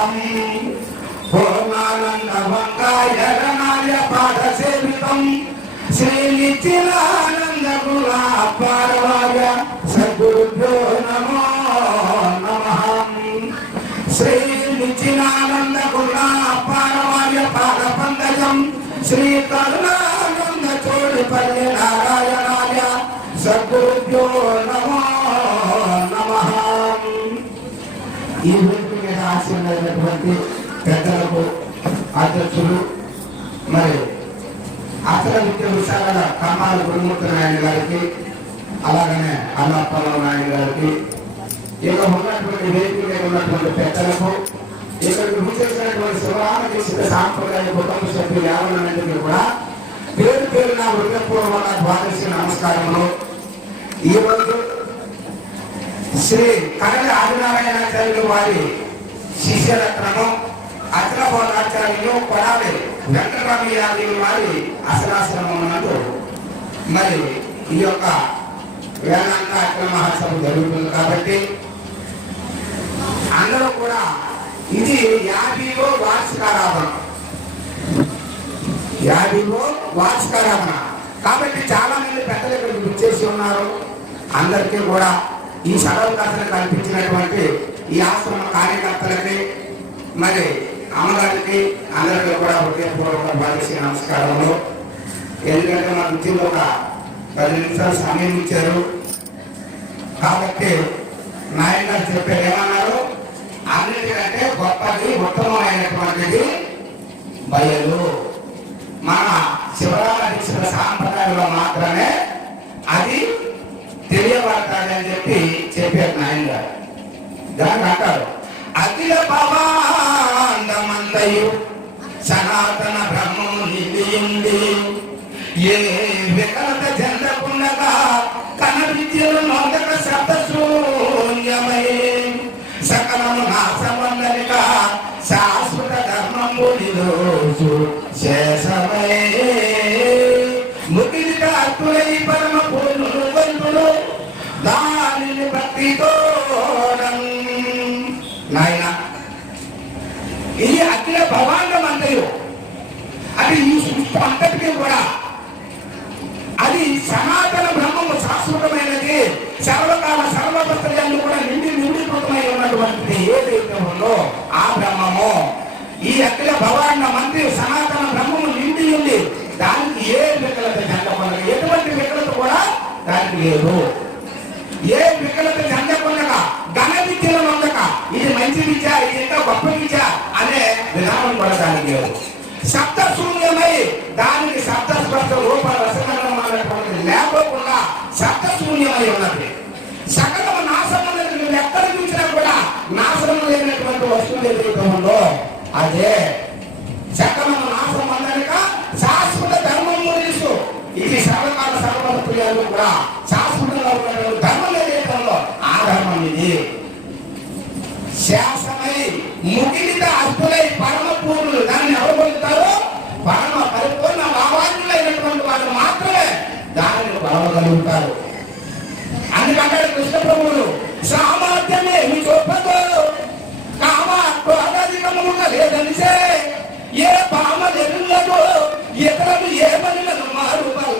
పాదం పూర్ణానంద వంకాయరణాయ పాద సేవితం శ్రీ నిత్యానంద గుణా సద్గురుభ్యో నమో నమః. శ్రీ నిత్యానంద గుణా పాద పంకజం శ్రీ కరుణానంద చోడిపల్లి నారాయణాయ సద్గురుభ్యో నమో నమః. ఈ పెద్దలకు అధ్యక్షులు మరి అసల విద్య విశాల కమ్మాల గురుమూర్తి నాయుడు గారికి అలాగనే అన్నప్పలరావు నాయుడు గారికి ఇక్కడ ఉన్నటువంటి వేదిక మీద ఉన్నటువంటి పెద్దలకు ఇక్కడికి విచ్చేసినటువంటి శివరామకృష్ణ సాంప్రదాయ కుటుంబ సభ్యులు యాభై కూడా పేరు పేరు నా హృదయపూర్వక ద్వాదశి నమస్కారములు. ఈరోజు శ్రీ కడలి ఆదినారాయణాచార్యులు వారి శిష్యరత్నము అగ్రబోధాచార్యులు కొడాలి. వెంకటరామయ్యాది వారి అసలాశ్రమం నందు మరి ఈ యొక్క వేదాంత అగ్ర మహోత్సవం జరుగుతుంది కాబట్టి అందరూ కూడా ఇది యాభీలో వార్షికారాధన. యాభీలో వార్షికారాధన. కాబట్టి చాలా మంది పెద్దలు ఇక్కడికి విచ్చేసి ఉన్నారు. అందరికీ కూడా ఈ సదవకాశం కల్పించినటువంటి ఈ ఆశ్రమ కార్యకర్తలకి మరి అమ్మగారికి అందరికీ కూడా హృదయపూర్వక భావించి నమస్కారములు. ఎందుకంటే మా ఉద్యోగ ఒక పది నిమిషాలు సమయం ఇచ్చారు. కాబట్టి నాయన చెప్పారు ఏమన్నారు? అన్నిటికంటే గొప్పది ఉత్తమమైనటువంటిది బయలు. మన శివరామకృష్ణ సాంప్రదాయంలో మాత్రమే అది తెలియబడతాడని చెప్పి చెప్పారు నాయన గారు దాన్ని అంటారు. అఖిల పవాండమంతయు సనాతన బ్రహ్మము నిలియింది ఏ వికలత చెందకుండగా కన విద్యలు నొందక శబ్ద శూన్యమై సకలము నాశమందరిక శాశ్వత ధర్మము నిరోజు శేషమై అంతటికీ కూడా. అది సనాతన బ్రహ్మము శాశ్వతమైనది. సర్వకాల సర్వపత్రయాలు కూడా నిండి నిండికృతమై ఉన్నటువంటిది ఏదైతే ఉందో ఆ బ్రహ్మము. ఈ అఖిల భవాండ మంత్రి సనాతన బ్రహ్మము నిండి ఉంది దానికి ఏ వికలత చెందకుండా ఎటువంటి వికలత కూడా దానికి లేదు. ఏ వికలత చెందకుండా ఘన విద్యలు ఉండక ఇది మంచి విద్య ఇది ఇంకా గొప్ప విద్య అనే విధానం కూడా దానికి లేదు. శబ్ద శూన్యమై దానికి శబ్ద స్పర్శ రూప రసకరణం లేకోకుండా శబ్ద శూన్యమై ఉన్నది. సకలము నాశనం అనేది నువ్వు ఎక్కడ చూసినా కూడా నాశనం లేనటువంటి వస్తువు ఏదైతే ఉందో అదే సకలము నాశనం అందరిక శాశ్వత ధర్మం తెలుసు ఇది సర్వకాల సర్వప్రియాలు కూడా శాశ్వతంగా ఉన్నటువంటి ధర్మం ఏదైతే ఉందో ఆ ధర్మం ఇది. శాసనై ముగిలిత అస్తులై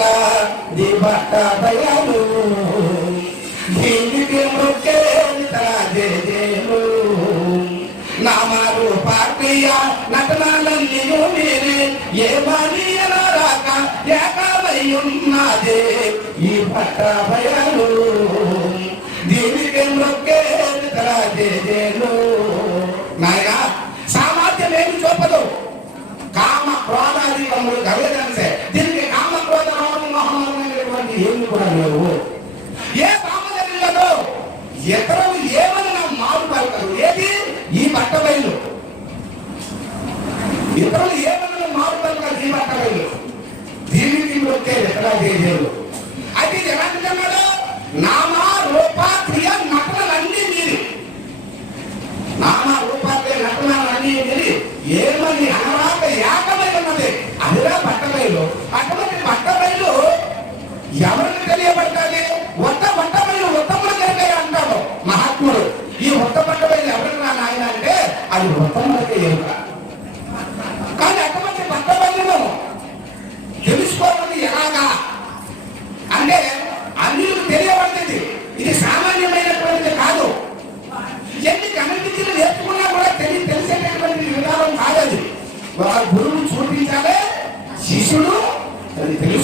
మారు వల్ల దిబట్ట భయాలు దీనికి మొక్కే నామారు పార్టీయ నటనాలన్నీ మీరే. ఏ మనీ రాక ఏకామై ఉన్నదే. ఈ పట్ట భయాలు దీనికి మొక్కే జేజేలు నాయన సామర్థ్యం ఏమి చూపదు. కామ క్రోధాధికములు గవేదనిసే దీనికి కామ క్రోధ రోగం మోహనం అనేటువంటి ఏమి కూడా లేవు ఏ కామదరిలో ఇతరులు ఏమని నా మారు పలకరు ఏది ఈ బట్ట బయలు ఇతరులు ఏమని మారు పలకరు ఈ దీనికి వచ్చే ఇతర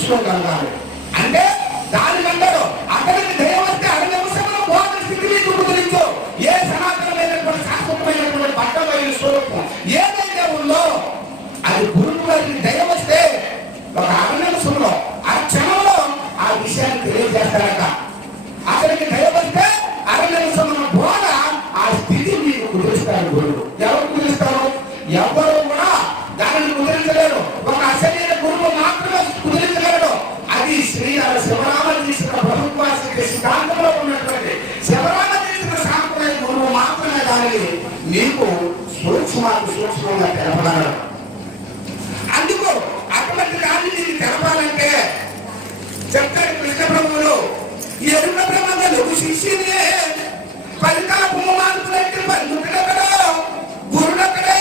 这么尴尬 అది శ్రీరామ శివరామ ప్రభుత్వ సిద్ధాంతంలో ఉన్నటువంటి శివరామ తీసిన సాంప్రదాయ గురువు మాత్రమే దానిని మీకు సూక్ష్మాకు సూక్ష్మంగా తెలపగలడు అందుకు అటువంటి దాన్ని నీకు తెలపాలంటే చెప్తాడు కృష్ణ ప్రభువులు ఈ ఎరుణ బ్రహ్మలు శిష్యునే పరితాపము మార్పులైతే పండుగడకడో గురుడక్కడే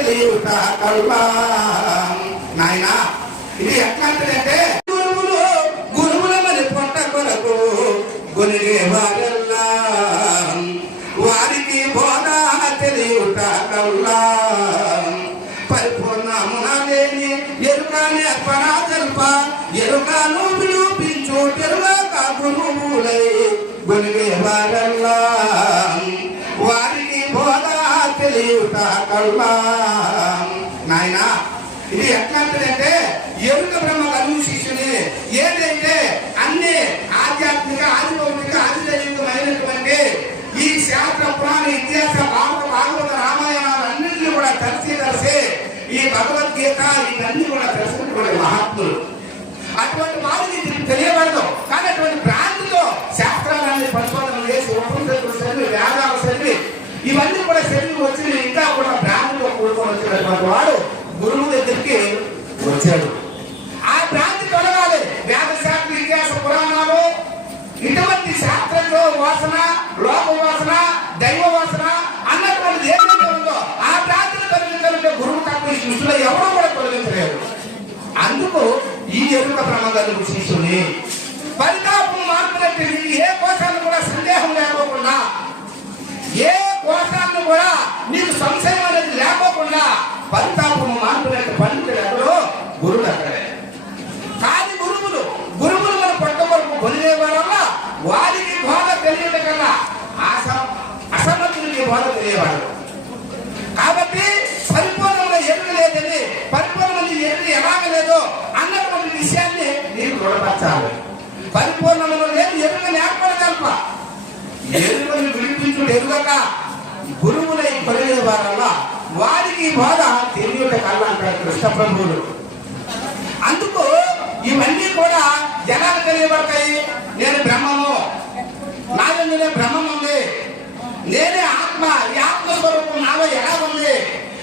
తెలియట కల్లా నాయనా ఇది ఎట్లాంటిదంటే గురువులు గురువుల మరి పొట్ట కొరకు గురిగే వారెల్లా. వారికి బోధ తెలియట కల్లా పరిపూర్ణమున లేని ఎరుకనే పరాజల్ప ఎరుకను విడిపించు తెరుగాక గురువులై గురిగే వారెల్లా. వారికి బోధ తెలియట కల్లా Yeah. ఎరుక ప్రమాదాలకు శిష్యుని పరితాపం మార్పులంటే నీకు ఏ కోశాన్ని కూడా సందేహం లేకోకుండా ఏ కోశాన్ని కూడా నీకు సంశయం అనేది లేకోకుండా పరితాపం మార్పులంటే పండితుడు ఎక్కడో గురుడు అక్కడే కాని గురువులు గురువులు మన పట్ట వరకు పొందే వల్ల వారికి బోధ తెలియదు కన్నా ఆస అసమర్థులకి బోధ తెలియవాడు కాబట్టి పరిపూర్ణంగా ఎరుక లేదని పరిపూర్ణమైన ఎరుక ఎలాగ లేదో అన్నటువంటి విషయాన్ని నీకు దృఢపరచాలి పరిపూర్ణంలో లేదు ఎరుకని ఏర్పడగలప ఎరుకని విడిపించుడు ఎరుగక గురువులై కొలిగే వారికి బోధ తెలియట కల్లా అంటాడు కృష్ణ ప్రభువులు అందుకు ఇవన్నీ కూడా ఎలా తెలియబడతాయి. నేను బ్రహ్మము. నాలో బ్రహ్మం ఉంది? నేనే ఆత్మ. ఈ ఆత్మ స్వరూపం నాలో ఎలా ఉంది?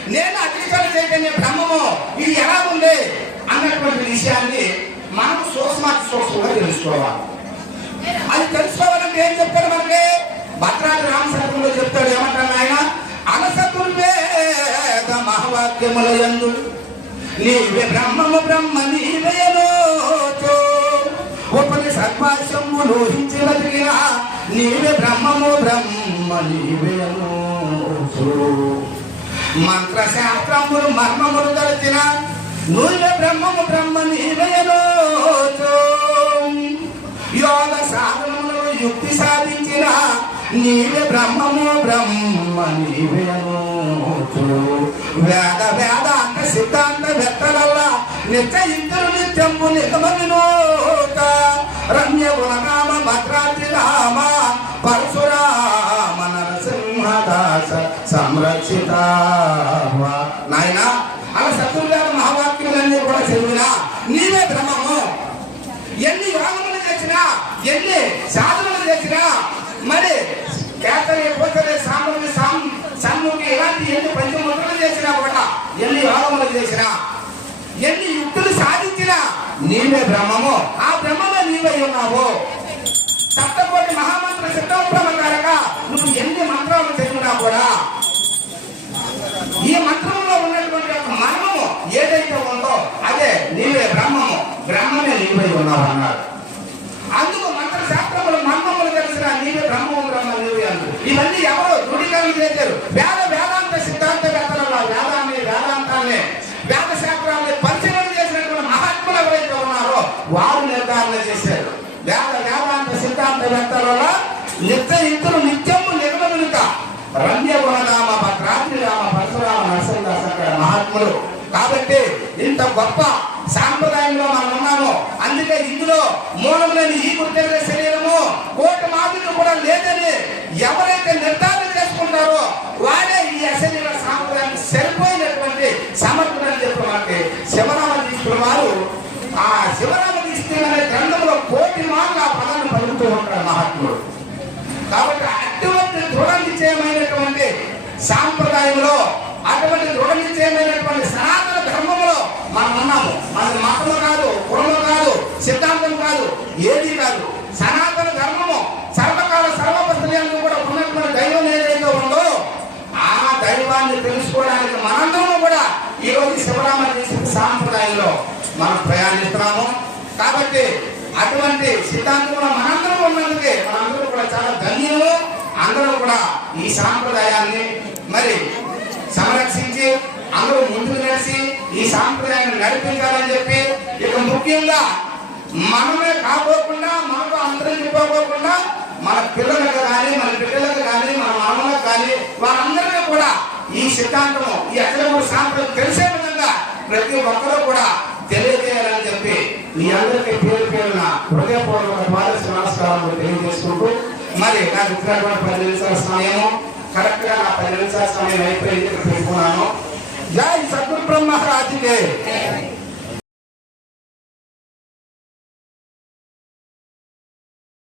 నేను అధికార చైతన్య బ్రహ్మము. ఇది ఎలా ఉంది? అన్నటువంటి విషయాన్ని మనం సూక్ష్మాతి సూక్ష్మంగా తెలుసుకోవాలి. అది తెలుసుకోవాలంటే ఏం చెప్తాడు మనకి? భద్రాద్రి రామసత్వంలో చెప్తాడు ఏమంటాడు ఆయన మహవాక్యముల యందు నీవే బ్రహ్మము బ్రహ్మ నీవేనోచో ఉపని సద్భాష్యము లోహించి బతికినా నీవే బ్రహ్మము బ్రహ్మ నీవేనోచో మంత్రశాస్త్రములు మర్మములు దళచిన నువ్వే బ్రహ్మము బ్రహ్మ నీవేనోచో యోగ సాధనములు యుక్తి సాధించిన నీవే బ్రహ్మము బ్రహ్మ నీవేనోచు వేద వేద అంత సిద్ధాంత వెత్తలల్ల నిశ్చయింతులు నిత్యము నిగమవినోత రమ్య గుణకామ భద్రాద్రి రామ. పరశురామ నరసింహదాస సంరక్షిత నాయనా ఎన్ని యుక్తులు సాధించినా నీవే బ్రహ్మము. ఆ బ్రహ్మలో నీవై ఉన్నావు. సప్తకోటి మహామంత్ర సిద్ధోపరమకారక నువ్వు ఎన్ని మంత్రాలు చదివినా కూడా ఈ మంత్రంలో ఉన్నటువంటి ఒక మర్మము ఏదైతే ఉందో అదే నీవే బ్రహ్మము. బ్రహ్మమే నీవై ఉన్నావు అన్నాడు అందుకు మంత్ర శాస్త్రములు మర్మములు తెలిసిన నీవే బ్రహ్మము బ్రహ్మ నీవే అన్నారు ఇవన్నీ ఎవరు దృఢీకరణ చేశారు. గొప్ప సాంప్రదాయంలో మనం ఉన్నాము. అందుకే ఇందులో మూలం లేని ఈ గుర్తెల శరీరము కోటి మాదిరి కూడా లేదని ఎవరైతే నిర్ధారణ చేసుకుంటారో వాడే ఈ అశరీర సాంప్రదాయానికి సరిపోయినటువంటి సమర్థుడని చెప్పి మనకి శివరామ తీసుకున్న వారు ఆ శివరామ తీసుకున్న అనే గ్రంథంలో కోటి మార్లు ఆ పదాన్ని పలుకుతూ ఉంటాడు మహాత్ముడు కాబట్టి అటువంటి దృఢ నిశ్చయమైనటువంటి సాంప్రదాయ అటువంటి దృఢ నిశ్చయమైనటువంటి సనాతన ధర్మంలో మనం ఉన్నాము మనది మతము కాదు కులము కాదు సిద్ధాంతం కాదు ఏది కాదు సనాతన ధర్మము సర్వకాల సర్వపస్తులందు కూడా ఉన్నటువంటి దైవం ఏదైతే ఉందో ఆ దైవాన్ని తెలుసుకోవడానికి మనందరం కూడా ఈ రోజు శివరామ చేసిన సాంప్రదాయంలో మనం ప్రయాణిస్తున్నాము. కాబట్టి అటువంటి సిద్ధాంతంలో మనందరం ఉన్నందుకే మనందరం కూడా చాలా ధన్యులు. అందరూ కూడా ఈ సాంప్రదాయాన్ని మరి సంరక్షించి అందరూ ముందుకు నడిచి ఈ సాంప్రదాయాన్ని నడిపించాలని చెప్పి ఇక ముఖ్యంగా మనమే కాకోకుండా మనకు అందరం చెప్పకోకుండా మన పిల్లలకు కానీ మన బిడ్డలకు కానీ మన మామలకు కానీ వారందరికీ కూడా ఈ సిద్ధాంతము ఈ అక్కడ సాంప్రదాయం తెలిసే విధంగా ప్రతి ఒక్కరూ కూడా తెలియజేయాలని చెప్పి మీ అందరికీ పేరు పేరున హృదయపూర్వక ద్వాదశ చేసుకుంటూ మరి నాకు ఇచ్చినటువంటి పది నిమిషాల సమయము కరెక్ట్గా నా పది నిమిషాల సమయం అయిపోయింది ఇక్కడ పెట్టుకున్నాను జై సద్గురు బ్రహ్మ రాజుకే